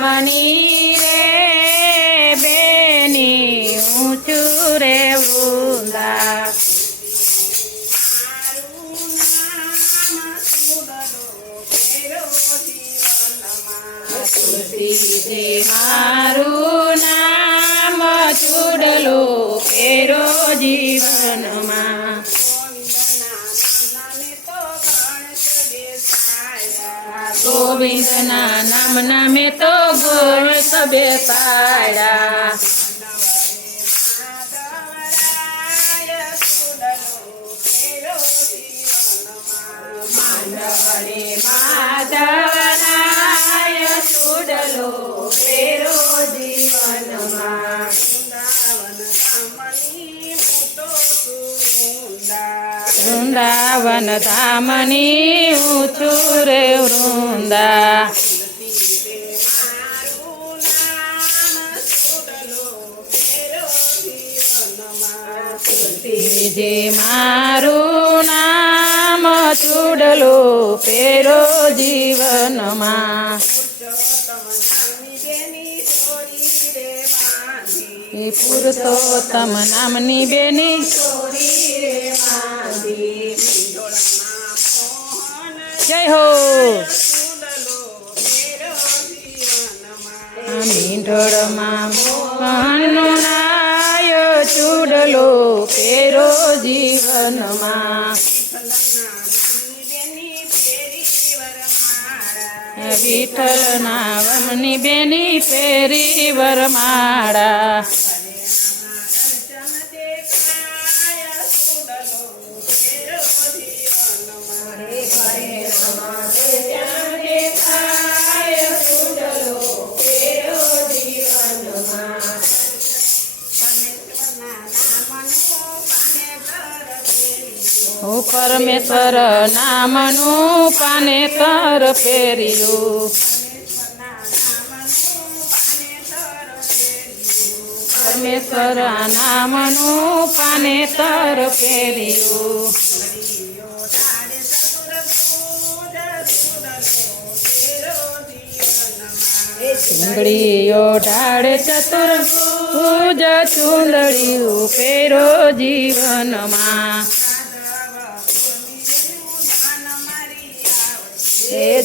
રામની રે બેની ઊંચું રેવું લાગે મારું નામ ચૂડલો કેરો જીવનમાં. ગોવિંદના નામ નામે તો ગોળ સબે માંડવડે વૃંદાવન ધામની ઊંચું રે વૃંદા. જે મારું નામ ચૂડલો પેરો જીવનમાં. પુરુષોત્તમ નામની બેની. જય હો. મીંઢળમાં મોહનનો નાય ચૂડલો પેરો જીવનમાં. વિઠ્ઠલ નામની બેની પેરી વરમાળા. ઓ પરમેશ્વર નામનું પાને તર પહેર્યું પરમેશ્વર નામનું પાને તર પહેર્યું ચુંદડીઓ ઢાળે ચતુર પૂજ ચુંદડીઓ પેરો જીવનમાં. É.